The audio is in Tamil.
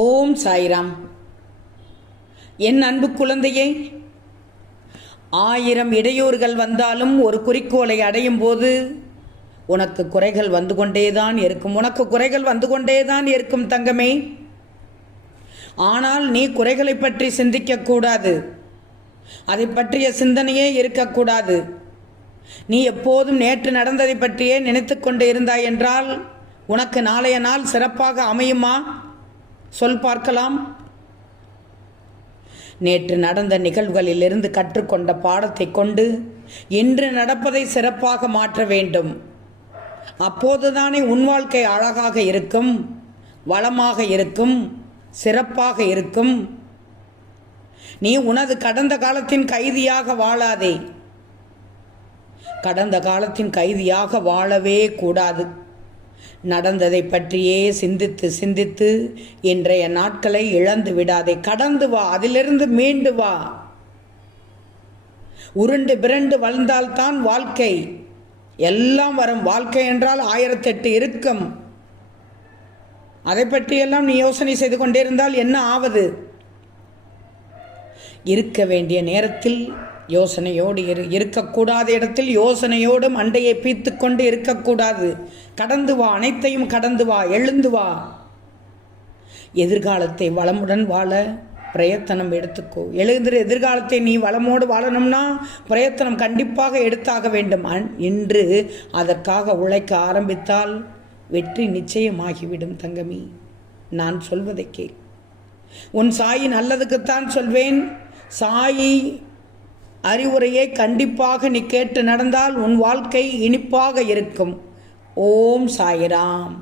ஓம் சாய்ராம். என் அன்பு குழந்தையே ஆயிரம் இடையூறுகள் வந்தாலும் ஒரு குறிக்கோளை அடையும் போது உனக்கு குறைகள் வந்து கொண்டேதான் இருக்கும். உனக்கு குறைகள் வந்து கொண்டேதான் இருக்கும் தங்கமே. ஆனால் நீ குறைகளை பற்றி சிந்திக்கக்கூடாது அதை பற்றிய சிந்தனையே இருக்கக்கூடாது. நீ எப்போதும் நேற்று நடந்ததை பற்றியே நினைத்து கொண்டு இருந்தாய் என்றால் உனக்கு நாளைய நாள் சிறப்பாக அமையுமா? சொல் பார்க்கலாம். நேற்று நடந்த நிகழ்வுகளிலிருந்து கற்றுக்கொண்ட பாடத்தை கொண்டு இன்று நடப்பதை சிறப்பாக மாற்ற வேண்டும். அப்போதுதானே உன் வாழ்க்கை அழகாக இருக்கும் வளமாக இருக்கும் சிறப்பாக இருக்கும். நீ உனது கடந்த காலத்தின் கைதியாக வாழாதே. கடந்த காலத்தின் கைதியாக வாழவே கூடாது. நடந்ததை பற்றியே சிந்தித்து சிந்தித்து இன்றைய நாட்களை இழந்து விடாதே. கடந்து வா அதிலிருந்து மீண்டு வா. உருண்டு பிறண்டு வளர்ந்தால்தான் வாழ்க்கை. எல்லாம் வரும். வாழ்க்கை என்றால் ஆயிரத்தெட்டு இருக்கும் அதை பற்றியெல்லாம் நீ யோசனை செய்து கொண்டிருந்தால் என்ன ஆவது? இருக்க வேண்டிய நேரத்தில் யோசனையோடு இரு இருக்கக்கூடாத இடத்தில் யோசனையோடு மண்டையை பீத்து கொண்டு இருக்கக்கூடாது. கடந்து வா அனைத்தையும் கடந்து வா எழுந்து வா. எதிர்காலத்தை வளமுடன் வாழ பிரயத்தனம் எடுத்துக்கோ. எழுந்திரு எதிர்காலத்தை நீ வளமோடு வாழணும்னா பிரயத்தனம் கண்டிப்பாக எடுத்தாக வேண்டும். என்று அதற்காக உழைக்க ஆரம்பித்தால் வெற்றி நிச்சயமாகிவிடும் தங்கமி. நான் சொல்வதை கேள். உன் சாயி நல்லதுக்குத்தான் சொல்வேன். சாயி அறிவுரையை கண்டிப்பாக நீ கேட்டு நடந்தால் உன் வாழ்க்கை இனிப்பாக இருக்கும். ஓம் சாய்ராம்.